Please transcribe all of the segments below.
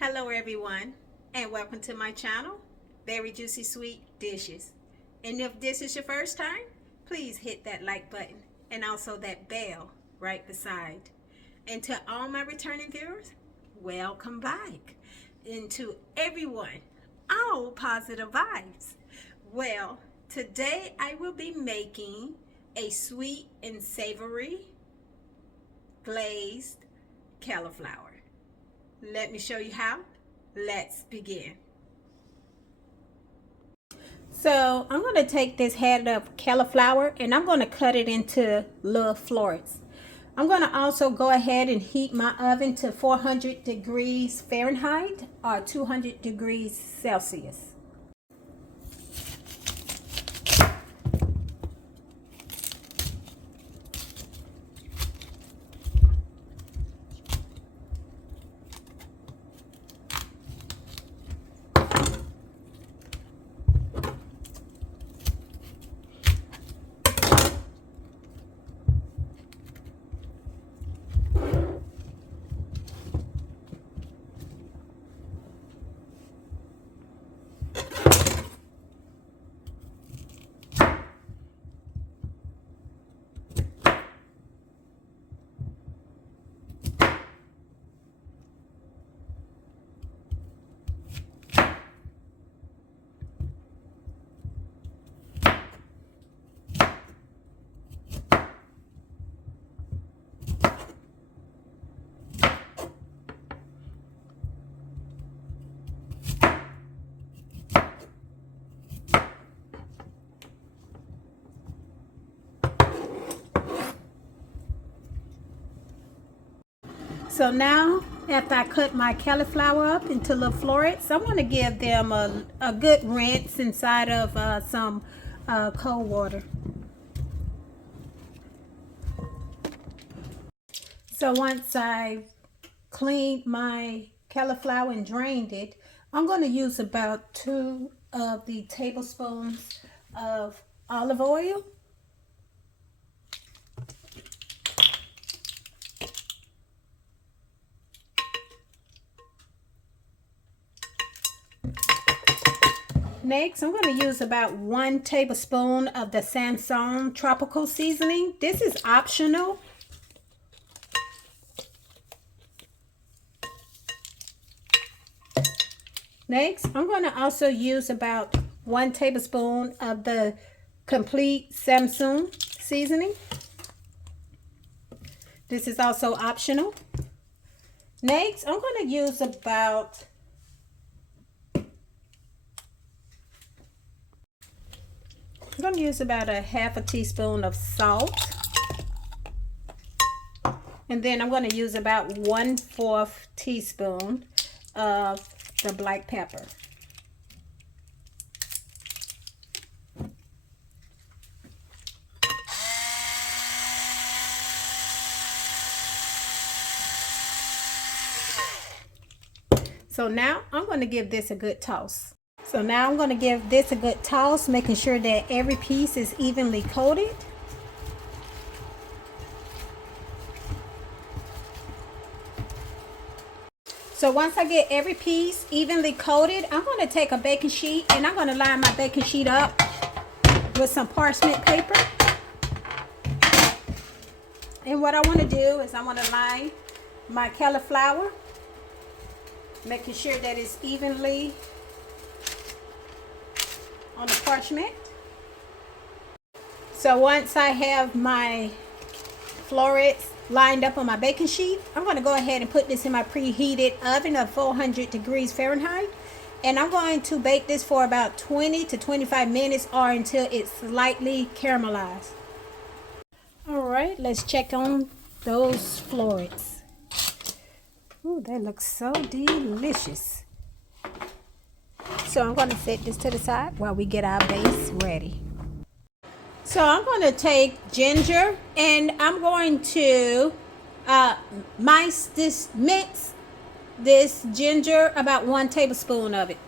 Hello everyone, and welcome to my channel, Berryjuicysweet Dishes. And if this is your first time, please hit that like button and also that bell right beside. And to all my returning viewers, welcome back. And to everyone, all positive vibes. Well, today I will be making a sweet and savory glazed cauliflower. Let me show you how. Let's begin. So I'm going to take this head of cauliflower and I'm going to cut it into little florets. I'm going to also go ahead and heat my oven to 400 degrees Fahrenheit or 200 degrees Celsius. So now, after I cut my cauliflower up into little florets, I want to give them a good rinse inside of some cold water. So once I've cleaned my cauliflower and drained it, I'm going to use about 2 of the tablespoons of olive oil. Next, I'm going to use about 1 tablespoon of the Sesame tropical seasoning. This is optional. Next, I'm going to also use about 1 tablespoon of the complete Sesame seasoning. This is also optional. Next, I'm going to use about a half a teaspoon of salt. And then I'm going to use about 1/4 teaspoon of the black pepper. So now I'm going to give this a good toss. So now I'm going to give this a good toss, making sure that every piece is evenly coated. So once I get every piece evenly coated, I'm going to take a baking sheet and I'm going to line my baking sheet up with some parchment paper. And what I want to do is I want to line my cauliflower, making sure that it's evenly on the parchment. So once I have my florets lined up on my baking sheet, I'm going to go ahead and put this in my preheated oven of 400 degrees Fahrenheit. And I'm going to bake this for about 20 to 25 minutes or until it's slightly caramelized. Alright, let's check on those florets. Ooh, that looks so delicious. So I'm going to set this to the side while we get our base ready. So I'm going to take ginger and I'm going to mince this ginger, about 1 tablespoon of it.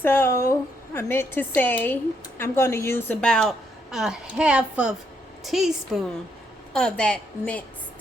So I meant to say I'm going to use about a half of teaspoon of that minced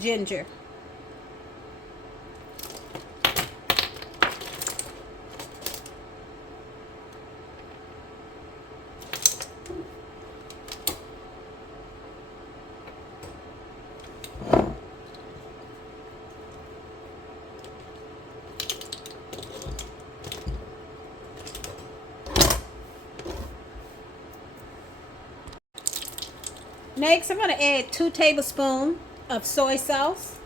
ginger. Next, I'm going to add 2 tablespoons of soy sauce.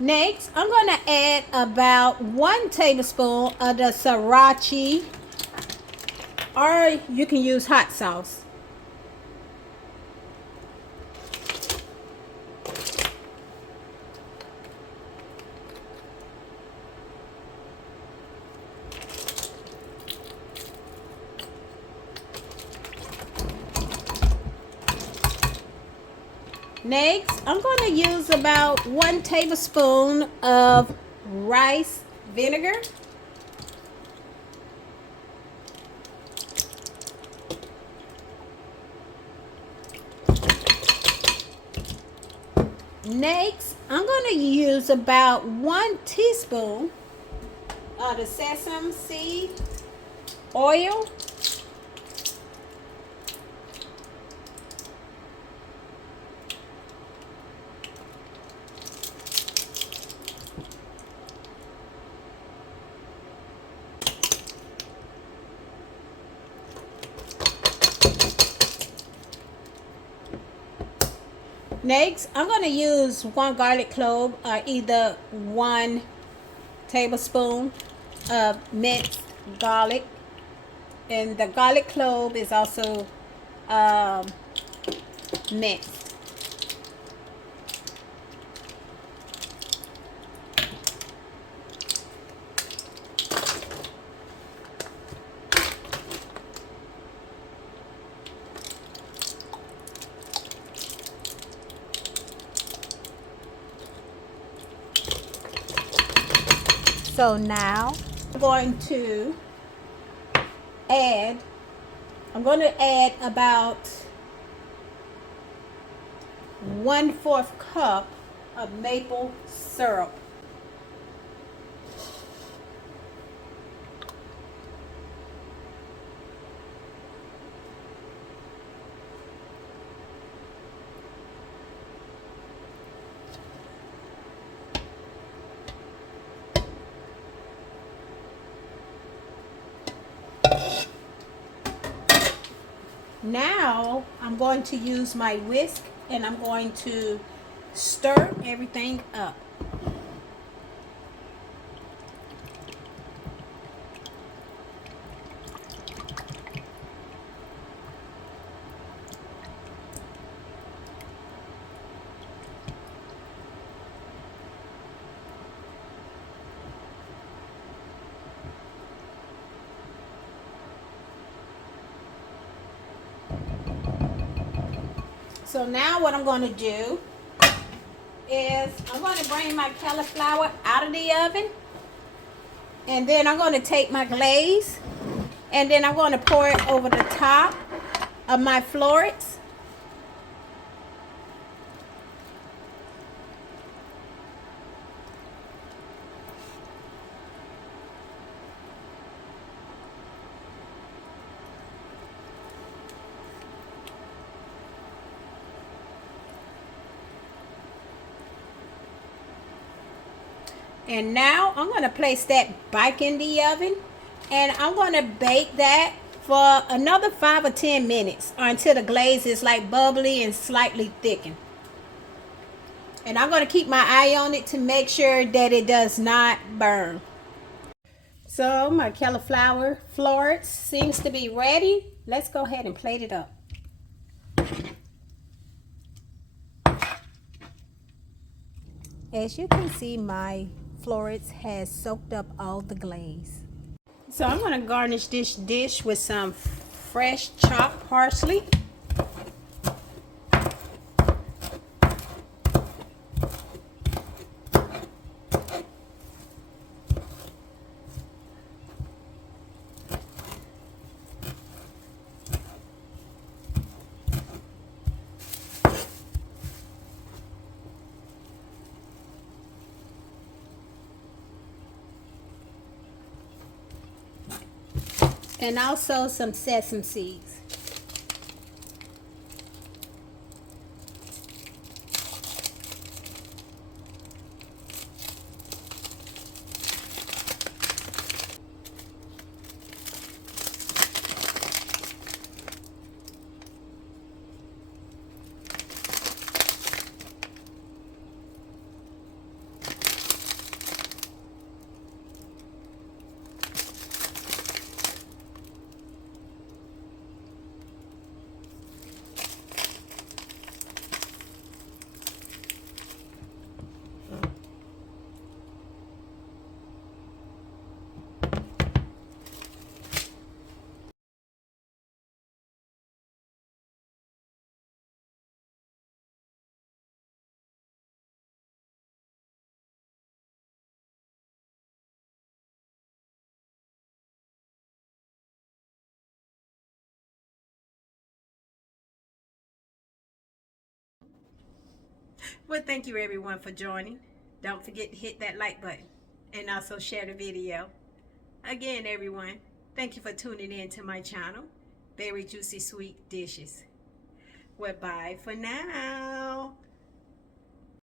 Next, I'm going to add about 1 tablespoon of the Sriracha, or you can use hot sauce. Next, I'm going to use about 1 tablespoon of rice vinegar. Next, I'm going to use about 1 teaspoon of the sesame seed oil. Next, I'm going to use 1 garlic clove or either 1 tablespoon of minced garlic. And the garlic clove is also minced. So now I'm going to add about 1/4 cup of maple syrup. Now I'm going to use my whisk and I'm going to stir everything up. So now what I'm going to do is I'm going to bring my cauliflower out of the oven, and then I'm going to take my glaze and then I'm going to pour it over the top of my florets. And now I'm going to place that back in the oven, and I'm going to bake that for another 5 or 10 minutes until the glaze is like bubbly and slightly thickened. And I'm going to keep my eye on it to make sure that it does not burn. So my cauliflower florets seems to be ready. Let's go ahead and plate it up. As you can see, my florets has soaked up all the glaze. So I'm going to garnish this dish with some fresh chopped parsley. And also some sesame seeds. Well, thank you everyone for joining. Don't forget to hit that like button and also share the video. Again, everyone, thank you for tuning in to my channel, Berry Juicy Sweet Dishes. Well, bye for now.